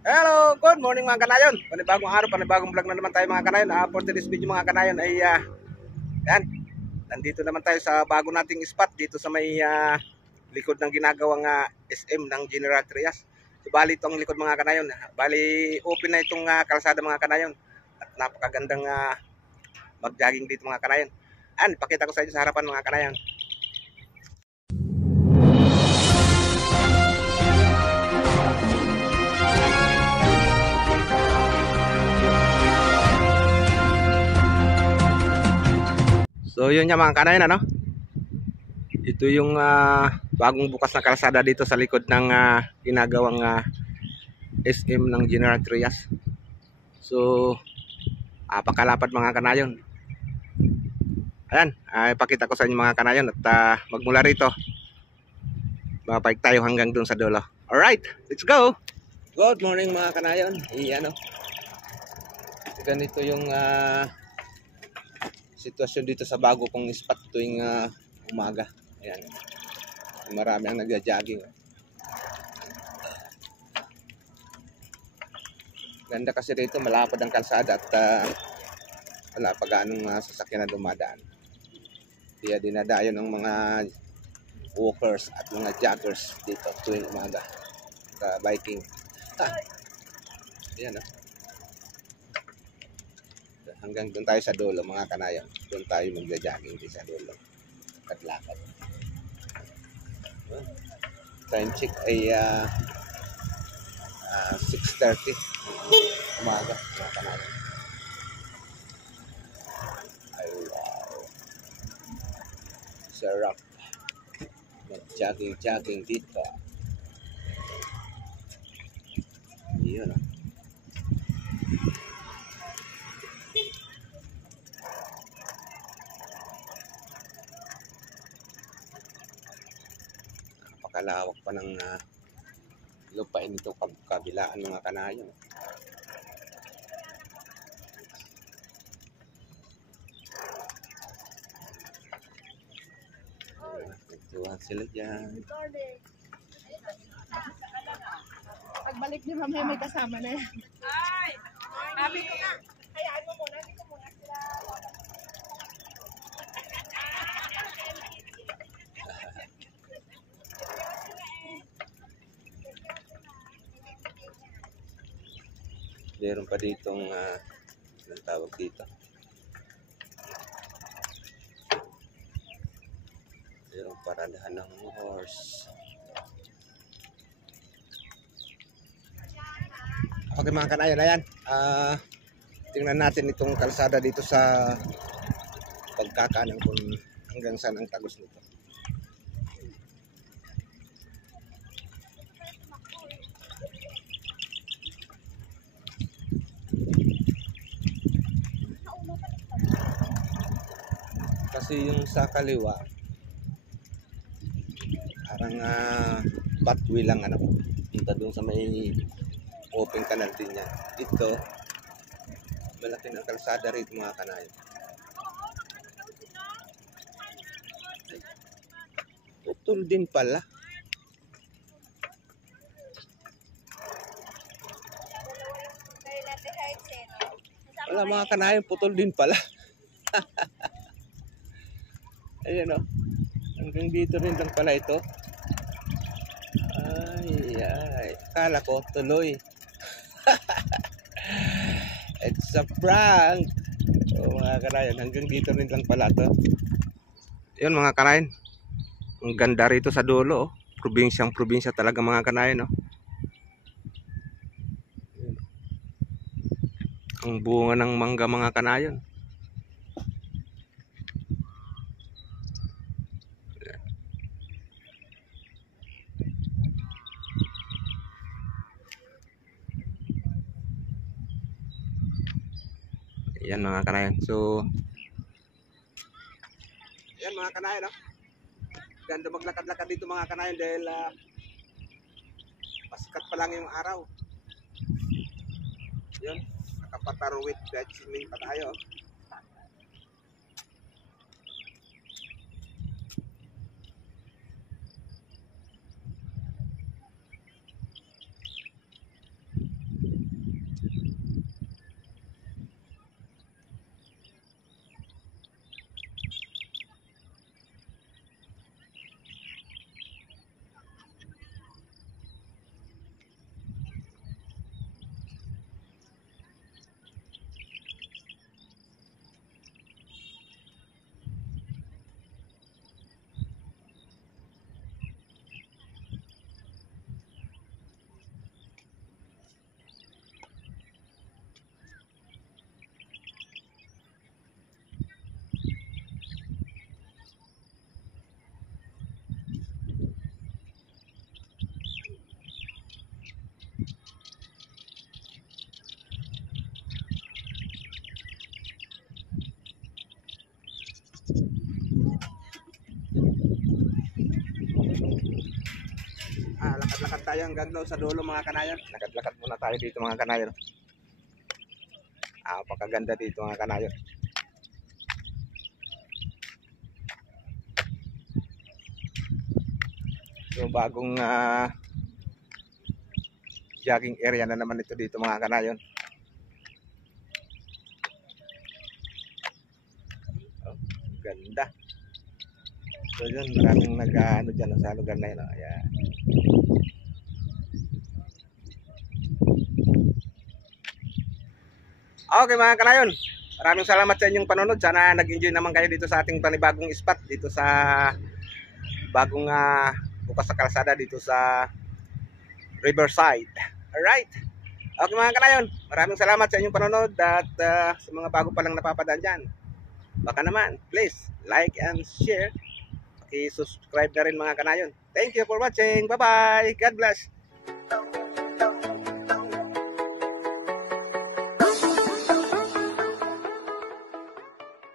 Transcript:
Hello, good morning mga kanayon. Panibagong araw, panibagong vlog na naman tayo mga kanayon. For today's video mga kanayon ay yan, nandito naman tayo sa bago nating spot dito sa may likod ng ginagawang SM ng General Trias. So, bali itong likod mga kanayon. Bali open na itong kalsada mga kanayon. At napakagandang mag-jogging dito mga kanayon. Pakita ko sa inyo sa harapan mga kanayon. So yun nga mga kanayon ano. Ito yung bagong bukas na kalsada dito sa likod ng ginagawang SM ng General Trias. So pakalapad mga kanayon. Ayan, ipakita ko sa inyo mga kanayon at magmula rito mapaik tayo hanggang dun sa dulo. Alright, let's go! Good morning mga kanayon. Iyan o. Ganito yung sitwasyon dito sa bago kong spot tuwing umaga. Ayan. Marami ang nagja-jogging. Ganda kasi dito, malapad ang kalsada at wala pa gaanong sasakyan na dumadaan. Kaya dinadayo ng mga walkers at mga joggers dito tuwing umaga sa biking. Ayan o. Hanggang doon tayo sa dulo mga kanayon. Doon tayo magja-jogging din sa dulo. Kadlakad. Time check ay 6:30 umaga mga kanayon. Ay wow. Sarap. Mag-jogging dito. Yun o. Napakalawak pa ng lupain nito kabilaan mga kanayon. Tuwa sila dyan. Pagbalik ni Ma'am, may kasama na yan. Ay! Sabi ko na. Hayaan mo muna. Dito muna sila. Meron pa ditong anong tawag dito. Meron paradahan ng horse. Okay mga kanayon, ayan. Tingnan natin itong kalsada dito sa pagkakanan kung hanggang saan ang tagos nito. Kasi yung sa kaliwa parang pathway lang ano. Punta doon sa may open canal din yan. Ito malaki na kalsada rito mga kanayon. Putol din pala. Wala mga kanayon, putol din pala. Ayan o. Hanggang dito rin lang pala ito. Ay. Akala ko tuloy. It's a prank. O mga kanayon, hanggang dito rin lang pala ito. Yun mga kanayon. Ang ganda rito sa dulo. Probinsya talaga mga kanayon. Ang bunga ng mangga mga kanayon. Yan mga kanayon. So yan mga kanayon no? Ganda maglakad-lakad dito mga kanayon dahil pasikat pa lang yung araw. Yun, nakapatarwit kahit swimming pa tayo. tayo hanggang doon sa dulo mga kanayon. Lakad-lakad muna tayo dito mga kanayon. Pakaganda dito mga kanayon. So bagong jogging area na naman ito dito mga kanayon. Ganda. So yun, maraming nag-ano dyan sa lugar na yun. Ayan. Okay mga kanayon, maraming salamat sa inyong panonood. Sana nag-enjoy naman kayo dito sa ating panibagong spot dito sa bagong bukas sa kalsada dito sa Riverside. Alright. Okay mga kanayon, maraming salamat sa inyong panonood at sa mga bago pa lang napapadaan dyan, baka naman please like and share, subscribe na rin mga kanayon. Thank you for watching. Bye bye. God bless.